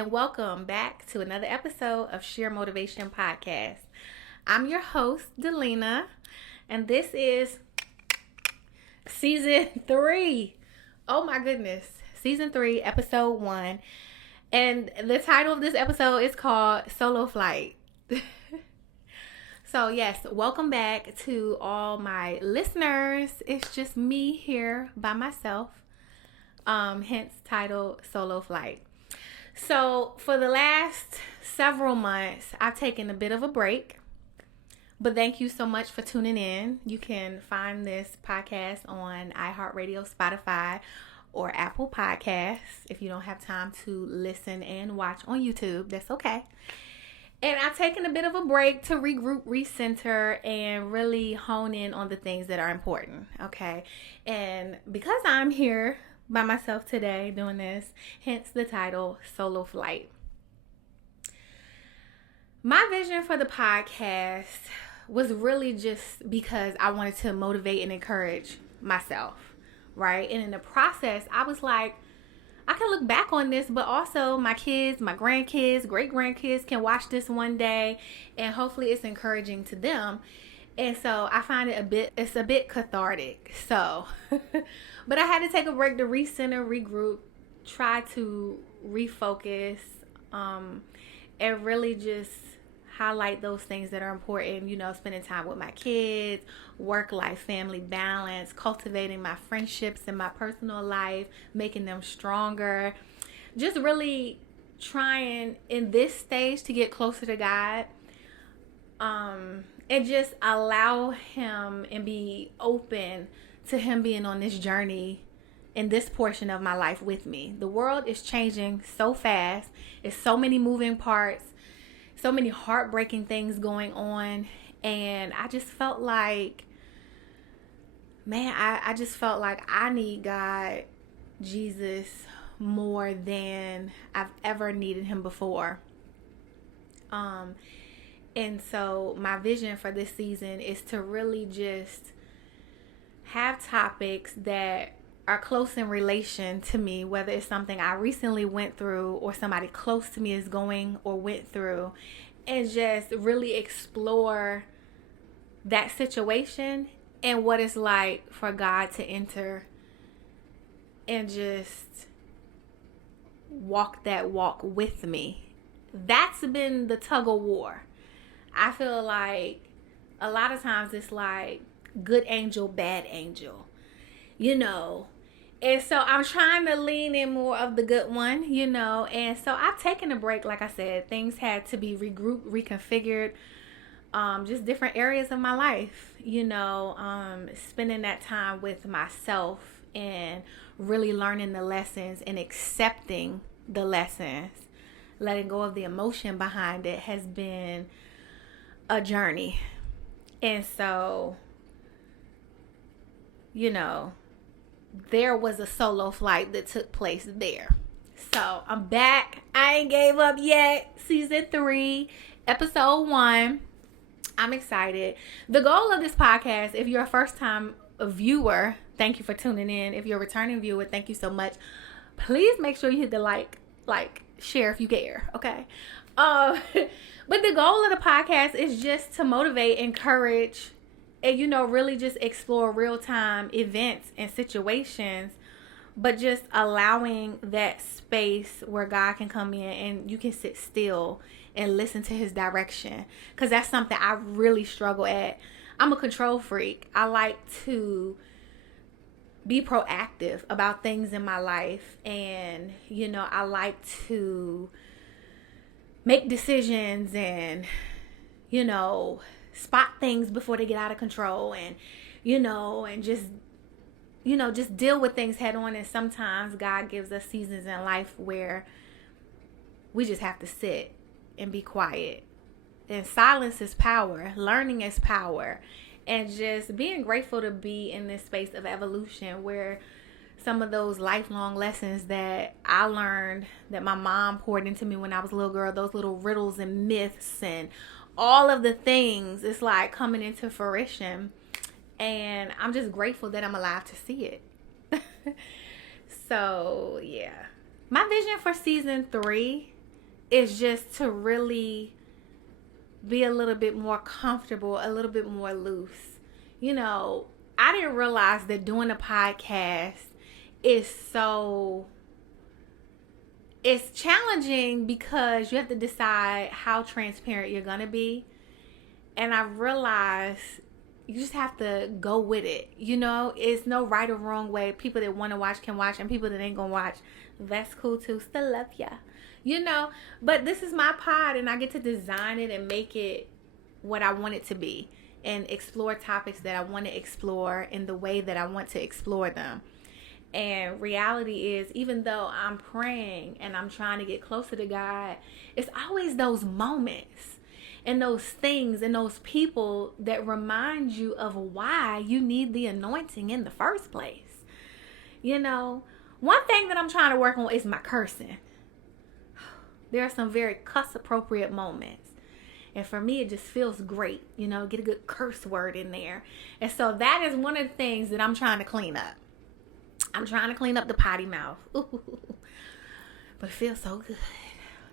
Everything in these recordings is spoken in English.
and welcome back to another episode of Sheer Motivation Podcast. I'm your host, Dalena, and this is season 3. Oh my goodness, season 3, episode 1. And the title of this episode is called Solo Flight. So yes, welcome back to all my listeners. It's just me here by myself. Hence titled Solo Flight. So for the last several months, I've taken a bit of a break, but thank you so much for tuning in. You can find this podcast on iHeartRadio, Spotify, or Apple Podcasts. If you don't have time to listen and watch on YouTube, that's okay. And I've taken a bit of a break to regroup, recenter, and really hone in on the things that are important, okay? And because I'm here by myself today doing this, hence the title, Solo Flight. My vision for the podcast was really just because I wanted to motivate and encourage myself, right? And in the process, I was like, I can look back on this, but also my kids, my grandkids, great-grandkids can watch this one day, and hopefully it's encouraging to them. And so I find it it's a bit cathartic. So, but I had to take a break to recenter, regroup, try to refocus, and really just highlight those things that are important, you know, spending time with my kids, work-life, family balance, cultivating my friendships in my personal life, making them stronger, just really trying in this stage to get closer to God, and just allow him and be open to him being on this journey in this portion of my life with me. The world is changing so fast. It's so many moving parts, so many heartbreaking things going on. And I just felt like, man, I just felt like I need God, Jesus, more than I've ever needed him before. And so my vision for this season is to really just have topics that are close in relation to me, whether it's something I recently went through or somebody close to me is going or went through, and just really explore that situation and what it's like for God to enter and just walk that walk with me. That's been the tug of war. I feel like a lot of times it's like good angel, bad angel, you know. And so I'm trying to lean in more of the good one, you know. And so I've taken a break, like I said. Things had to be regrouped, reconfigured, just different areas of my life, you know, spending that time with myself and really learning the lessons and accepting the lessons, letting go of the emotion behind it has been a journey. And so, you know, there was a solo flight that took place there. So I'm back. I ain't gave up yet. Season 3, episode 1. I'm excited. The goal of this podcast, if you're a first time viewer, thank you for tuning in. If you're a returning viewer, thank you so much. Please make sure you hit the like, share if you care. Okay. But the goal of the podcast is just to motivate, encourage, and, you know, really just explore real-time events and situations, but just allowing that space where God can come in and you can sit still and listen to his direction. Because that's something I really struggle at. I'm a control freak. I like to be proactive about things in my life. And, you know, I like to make decisions and, you know, spot things before they get out of control, and, you know, and just deal with things head on. And sometimes God gives us seasons in life where we just have to sit and be quiet. And silence is power. Learning is power. And just being grateful to be in this space of evolution where some of those lifelong lessons that I learned, that my mom poured into me when I was a little girl, those little riddles and myths and all of the things, it's like coming into fruition. And I'm just grateful that I'm alive to see it. So, yeah. My vision for season 3 is just to really be a little bit more comfortable, a little bit more loose. You know, I didn't realize that doing a podcast is so, it's challenging because you have to decide how transparent you're going to be. And I realized you just have to go with it. You know, it's no right or wrong way. People that want to watch can watch, and people that ain't going to watch, that's cool too. Still love ya. You know, but this is my pod, and I get to design it and make it what I want it to be, and explore topics that I want to explore in the way that I want to explore them. And reality is, even though I'm praying and I'm trying to get closer to God, it's always those moments and those things and those people that remind you of why you need the anointing in the first place. You know, one thing that I'm trying to work on is my cursing. There are some very cuss appropriate moments. And for me, it just feels great, you know, get a good curse word in there. And so that is one of the things that I'm trying to clean up. I'm trying to clean up the potty mouth. Ooh, but it feels so good,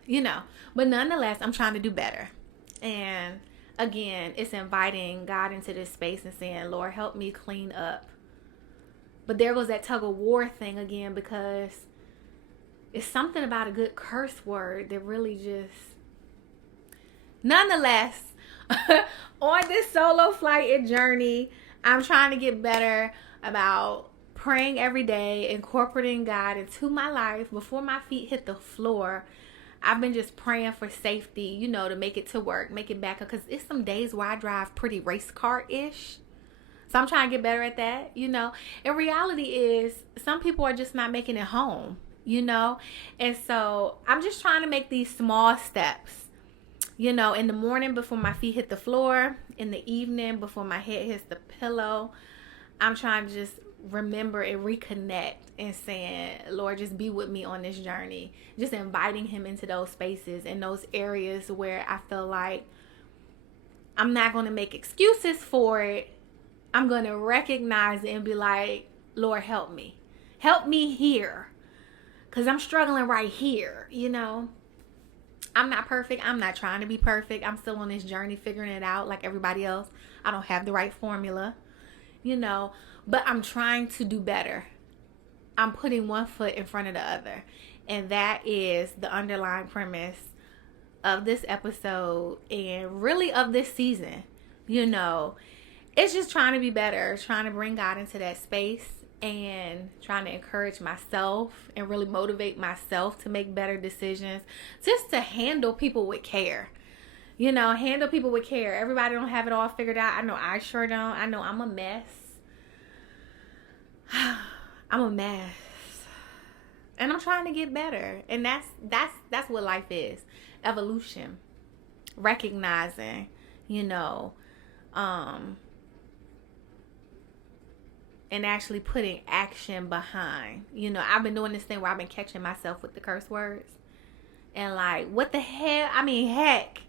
you know. But nonetheless, I'm trying to do better. And again, it's inviting God into this space and saying, Lord, help me clean up. But there goes that tug of war thing again, because it's something about a good curse word that really just... Nonetheless, on this solo flight and journey, I'm trying to get better about praying every day, incorporating God into my life before my feet hit the floor. I've been just praying for safety, you know, to make it to work, make it back up, because it's some days where I drive pretty race car-ish. So I'm trying to get better at that, you know. And reality is, some people are just not making it home, you know. And so I'm just trying to make these small steps, you know, in the morning before my feet hit the floor, in the evening before my head hits the pillow. I'm trying to just remember and reconnect and saying, Lord, just be with me on this journey. Just inviting him into those spaces and those areas where I feel like I'm not going to make excuses for it. I'm going to recognize it and be like, Lord, help me. Help me here. Because I'm struggling right here, you know. I'm not perfect. I'm not trying to be perfect. I'm still on this journey figuring it out like everybody else. I don't have the right formula, you know. But I'm trying to do better. I'm putting one foot in front of the other. And that is the underlying premise of this episode and really of this season. You know, it's just trying to be better, trying to bring God into that space and trying to encourage myself and really motivate myself to make better decisions, just to handle people with care. You know, handle people with care. Everybody don't have it all figured out. I know I sure don't. I know I'm a mess. I'm a mess. And I'm trying to get better. And that's what life is. Evolution. Recognizing, you know, and actually putting action behind. You know, I've been doing this thing where I've been catching myself with the curse words. And like, what the hell? I mean, heck.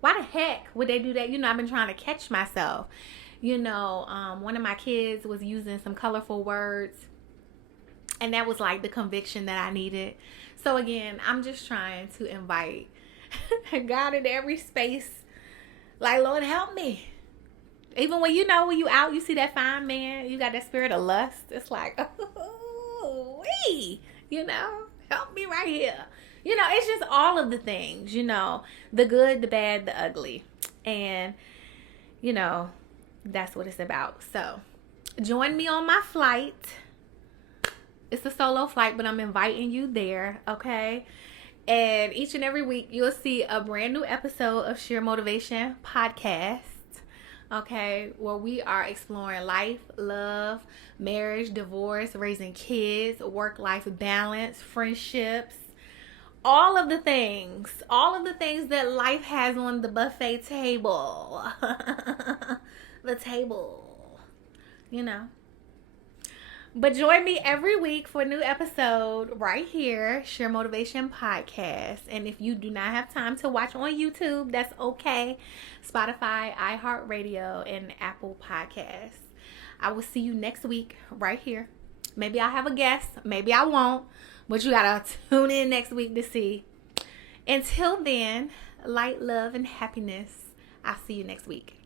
Why the heck would they do that? You know, I've been trying to catch myself. You know, one of my kids was using some colorful words. And that was like the conviction that I needed. So again, I'm just trying to invite God in every space. Like, Lord, help me. Even when you know, when you out, you see that fine man, you got that spirit of lust. It's like, oh, wee, you know, help me right here. You know, it's just all of the things, you know, the good, the bad, the ugly. And, you know, that's what it's about. So join me on my flight. It's a solo flight, but I'm inviting you there, okay? And each and every week, you'll see a brand new episode of Sheer Motivation Podcast, okay? Where we are exploring life, love, marriage, divorce, raising kids, work-life balance, friendships, all of the things that life has on the buffet table. The table, you know. But join me every week for a new episode right here, Sheer Motivation Podcast. And if you do not have time to watch on YouTube, that's okay. Spotify, iHeartRadio, and Apple Podcasts. I will see you next week right here. Maybe I'll have a guest. Maybe I won't. But you got to tune in next week to see. Until then, light, love, and happiness. I'll see you next week.